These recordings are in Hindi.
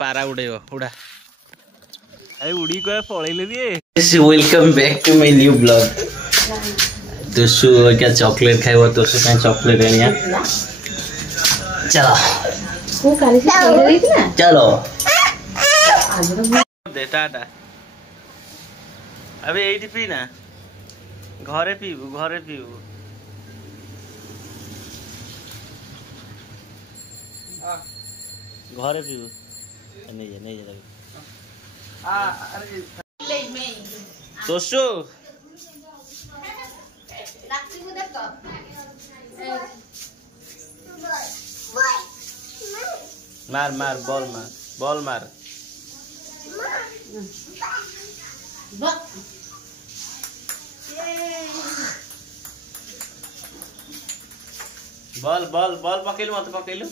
पारा उड़ेब उड़ा अरे उड़ी को पड़े welcome back to my new blog. तुसु क्या चॉकलेट खाइब तुसु का चॉकलेट आनिया चलो देटाटा अबे एठी पी ना घरे पीबू घरे पीबू घरे पीबू नहीं लगे तोसु मार मार बॉल मार बॉल पकेलु मत पकेलु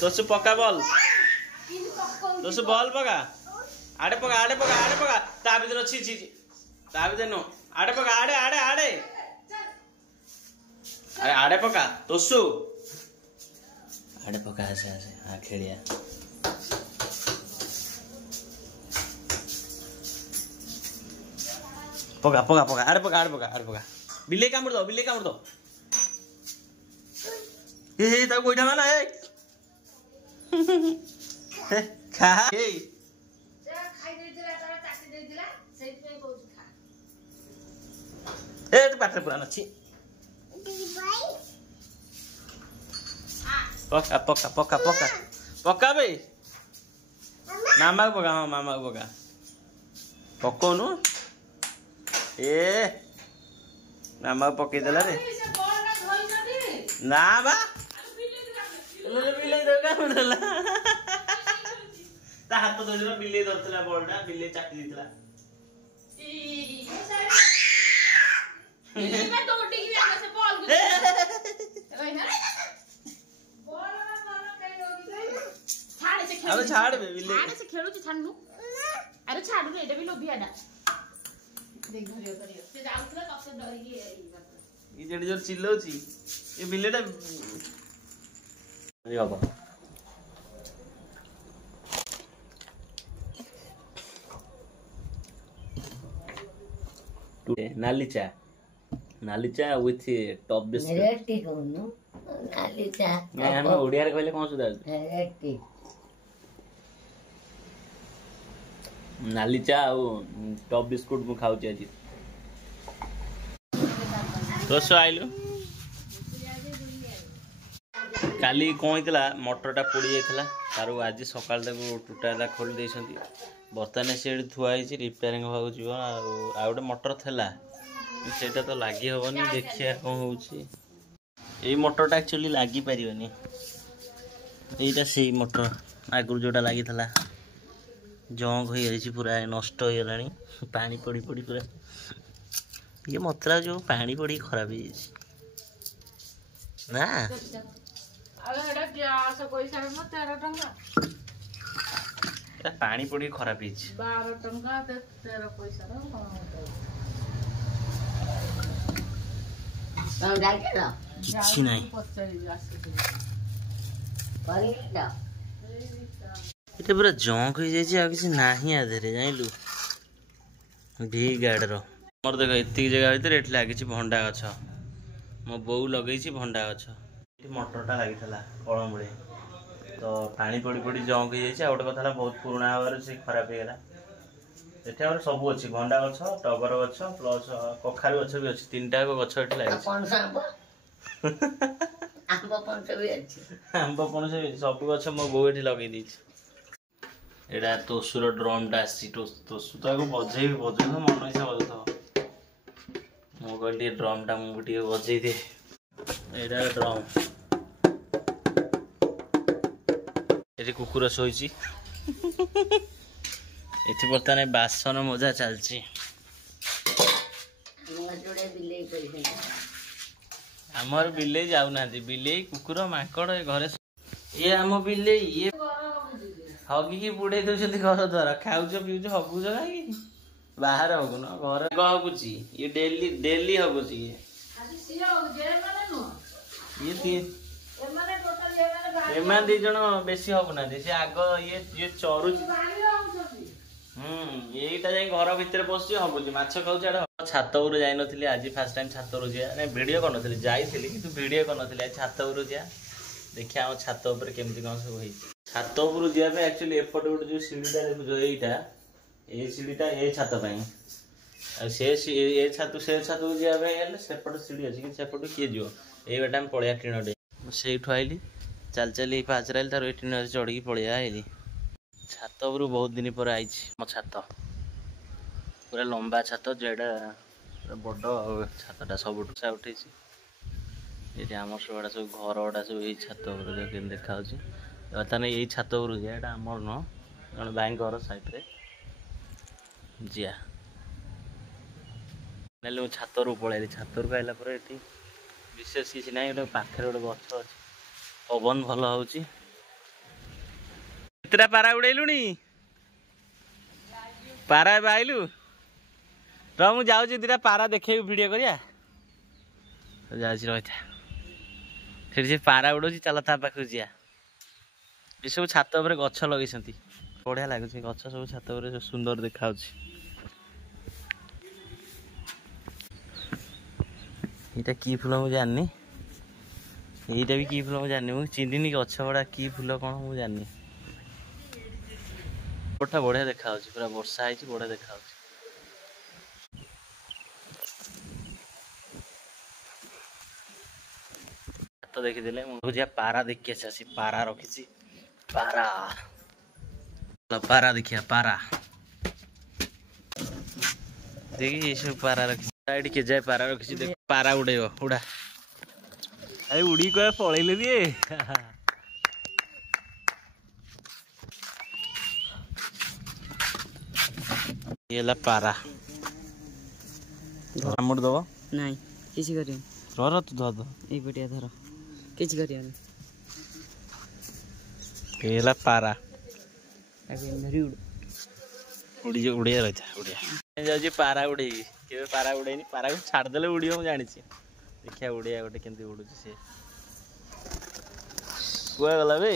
तोसु पका बॉल तोसु बॉल पका आड़े पका ता भीतर छी ता भीतर नो आड़े पका आड़े आड़े पका तोसु आड़े पका आसे आ खेलिया पका आड़े पका बिल्ली कामुड़ दो हे ता कोइठा माना ए खा ए जा खाइ देतिला तारा चाटी देतिला सेति पे कहू खा ए तू पात्र पुराना छी पका बे मामा को पका मामा को पका पकोनु ए मामा को पके देला रे ना बा बिल्ली दरका म्हणला ता हाथ धोइला बिल्ली धरतला बॉलटा बिल्ली चाटी दितला बिल्ली पे दौड़ी की आगे से बॉल ओइ ना बॉल कहीं होगी छाड़ से खेल अबे छाड़ बे बिल्ली छाड़ से खेलू छी छाड़नु अरे छाड़ू रे एटा भी लोभियाडा देख करियो से जाउतला तसे डरी की ई जेडी जोर चिल्लो छी ए बिल्लीटा अरे बाबा नाली चा with top biscuit red tea कहनु नाली चा नै हम ओडिया रे कहले कोन सुदा रेड टी नाली चा टॉप बिस्कुट मु खाउ छी आज तोसो आइलो काली कौन होता मटरटा पोड़ी जाता तार आज सकाल टूटा खोली देती बर्तमान से थुआई रिपेयरिंग होगा जी आ गोटे मटर था सेटा तो लगी हेनी देखिए कौन हो मटरटा एक्चुअली लगी पार यहीटा से मटर आगुरी जोटा लगी जंग हो जाए पूरा नष्ट हो गला पानी पड़ी पड़ी पूरा ये मतरा जो पानी पड़ी खराब ना पानी पड़ी खराब पूरा जंक हो जाए ना आधे जानलु भी गार्डर मोर देख एति जगह भर ये लगी भंडा गछ मो बो लगे भंडा गछ मटरटा लगी कलम तो पानी पड़ी पड़ी जंक हो गोटे कथा बहुत पुराना हबार से खराब होगा ये सब अच्छी भंडा गछ टगर गछ प्लस कखारू गछ भी अच्छी तीन टा गछ आंब पणस भी सब गछ मो बो ये लगे एटा तोसुर ड्रमटा तोसु तो बजे मन इच्छा बजे मो कह ड्रमटा मुझे बजे दे एटा ड्रम ये कुकुर शोची ये बर्तमान बासन मजा चलती आमर बिले जाऊना बिले कुकुर माकड़ घरे ये आम बिले ये हगिकी बुड़े दौरान घर द्वारा खाऊच पीऊच हगुच कहीं बाहर हगुन घर हगुची ये डेली डेली हगुची ये एमान दी जण बेसी हबु ना से आग ये चरु एटा जाई घर भितर बसि हबुजी माछ खाउछ एटा छात उरु जाई नथिली आज फर्स्ट टाइम छात उरु जिया नै वीडियो कर नथिली जाईथिली किंतु वीडियो कर नथिली आज छात उरु जिया देखिया हम छात ऊपर केमति कोन सब होई छात उरु जिया पे एक्चुअली एपट उड जो सीढ़ीटा देखो एटा ए सीढ़ीटा ए छात पई से ए छात जिया पे सेपट सीढ़ी अच्छी कि सेपट किए जीव ये बेटा पलिया टीणे से आइली चल चल पाचर तार ये टीण चढ़ी पलिया आइली छात उपरू बहुत दिन पर आई मो छात पूरा लंबा छात जेटा बड़ छातटा सब उठे ये आम सबटा सब घर गुड़ा सब यही छात के देखा बर्तमान यही छात उपरू जिया आमर नुह जन भाई घर साइड जिया ना छात रू पलैली छात रू आइला विशेष किसी ना गोटे पाखे गोटे गछ अच्छे पवन भल हो पारा उड़ेलुनी पारा आइलु र मु जाऊँ दीटा पारा देखे वीडियो करिया रही फिर से पारा उड़ो चल ता पाख जा ये सब छात उपर गछ लगे बढ़िया लगुच गछ सब छात उपर सुंदर देखा यहाँ की फूल मुझे जाननी यहीटा भी की फूल मुझे जाननी मुझे चिन्हनी गछ गुड़ा की फूल कौन मुझे जाननी गोटा बढ़िया देखा पूरा वर्षा है बढ़िया देखा तो देखीदे मुझे पारा देखी आसी पारा रखी पारा पारा देखिया पारा देखी ये सब पारा रखी के जाए पारा रखी देख पारा उड़े उड़ा अरे उड़ी कह पलैले दिए ये पारा कामुड़ दब नहीं किसी करियो रो तू धर ए बटिया धर किछ करियो ये पारा अबे धरी उड़ी उड़िया रही उड़िया जाऊँ पारा उड़े के पारा उड़ेनी पारा को छाड़देले उड़ियो मुझे जानी देखिया उड़िया गोटे केमती उड़ू सी कुआ गला बे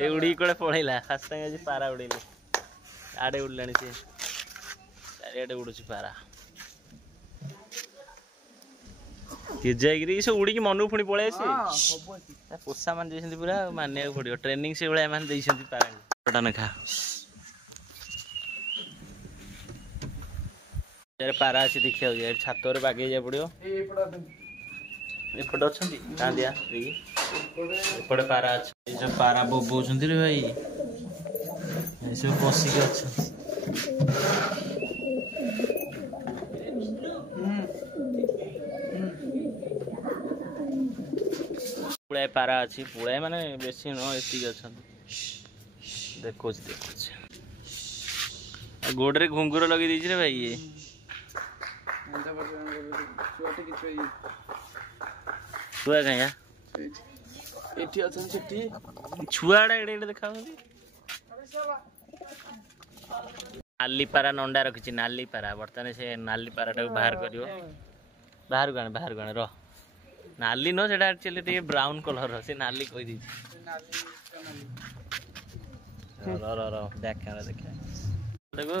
ये उड़ी कड़े पड़ेला फास्ट टाइम आज पारा उड़ेले आड़े उड़लानी सी चारिआडे उड़ू पारा कि जाइए सब उड़ी मन पुणी पलि पोषा मान पूरा मानिया पड़ो ट्रेनिंग से भाया मैंने पारा नेखा पारा अच्छी देखिए छात बागे जा पड़ो एपटे अच्छा दिया एपटे पारा अच्छे सब पारा बोबौंट रे भाई सब बसिक अच्छा पुड़ाए पारा अच्छी पुड़ाए माने बेसी नुह एति अच्छा देखो गोड़े घुंगुर लगे दीजिए रे भाई ये छुआ कहीं छुआड़ा एडे एडे देखा नाली पारा नंडा रखी नाली पारा बर्तमान से नाली पारा बाहर कर बाहर गणे रह नाली न सेटा एक्चुअली टे ब्राउन कलर से नाली कह दी देख कैमरा देखा देखो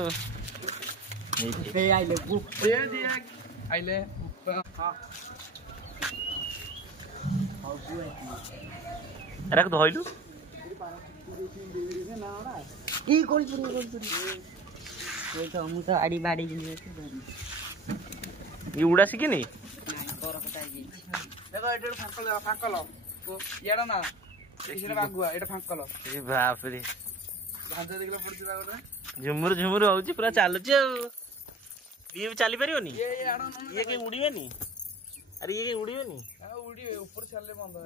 धइलु तो आड़ी बाड़ी ये उड़ा सिकिनी देखो एटा फांकल याडा ना इसे बागुआ एटा फांकल ए बाप रे भांजा देखला पड़छि बागरे झुमुर झुमुर होउची पूरा चालुची ये चली परियोनी ये के उड़ीबेनी अरे ये के उड़ीबेनी उड़ी ऊपर चलले बंद हो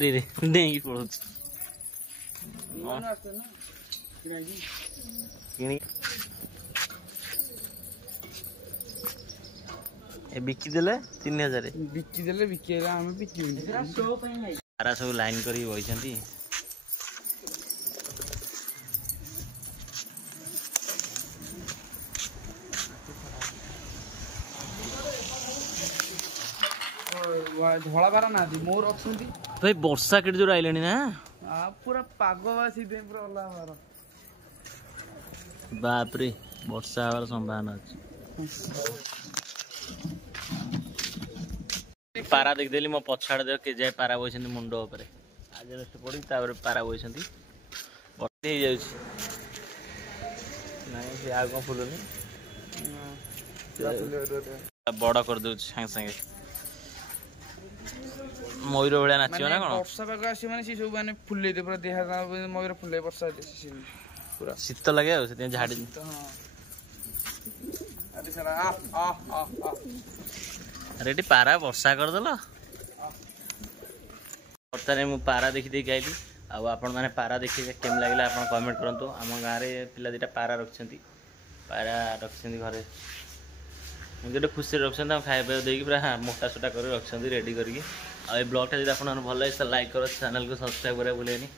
रे रे नहीं पड़ोच बिकी देले 3000 बिकी देले बिकेला हम बिकी सारा सब लाइन करी बइछंती ଧଳା ପାରା ନାହାନ୍ତି ମୋର ଅଛନ୍ତି ଭାଇ ବର୍ଷା କେତେ ଜୋର ଆଇଲାଣି ନା ପୁରା ପାଗ ବାସି ପୁରା ଅଲଗା ପାର ବାପରେ ବର୍ଷା ହବାର ସମ୍ଭାବନା ଅଛି ପାରା ଦେଖିଦେଲି ମୋ ପଛଆଡେ ଦେହ କେଯାଏ ପାରା ବଇଛନ୍ତି ମୁଣ୍ଡ ଉପରେ ଆଜବେଷ୍ଟ ପଡି ତାପରେ ପାରା ବଇଛନ୍ତି ବର୍ଷା ହେଇଯାଉଛି ନାଇଁ ସେ ଆଉ କଣ ଫୁଲୁନି ବଡ କରିଦଉଛି ସାଙ୍ଗେ ସାଙ୍ଗେ ମୟୂର ଭଳିଆ ନାଚିବ ନା କଣ ବର୍ଷା ପାଗ ଆସିବ ମାନେ ସେ ସବୁ ମାନେ ଫୁଲେଇ ପୁରା ଦେହ ମୟୂର ଫୁଲେଇ ବର୍ଷା ପୁରା ଶୀତ ଲାଗେ ଆଉ ସେଥିପାଇଁ ଝାଡି ଆରେ ଏଠି ପାରା ବର୍ଷା କରିଦେଲ ବର୍ତ୍ତମାନ ମୁଁ ପାରା ଦେଖି ଦେଇକି ଆଇଲି ଆଉ ଆପଣମାନେ ପାରା ଦେଖି କେମିତି ଲାଗିଲା ଆପଣ କମେଣ୍ଟ କରନ୍ତୁ ଆମ ଗାଁରେ ପିଲା ଦୁଇଟା ପାରା ରଖିଛନ୍ତି ଘରେ ଗୋଟେ ଖୁସିରେ ରଖିଛନ୍ତି ତାଙ୍କୁ ଖାଇବା ପିଇବା ଦେଇକି ପୁରା ମୋଟା ସୋଟା କରି ରଖିଛନ୍ତି ରେଡ଼ି କରିକି ଆଉ ଏ ବ୍ଲଗ୍ଟା ଯଦି ଆପଣଙ୍କୁ ଭଲ ଲାଗେ ଲାଇକ୍ କର ଚ୍ୟାନେଲକୁ ସବସ୍କ୍ରାଇବ୍ କରିବାକୁ ଭୁଲେନି।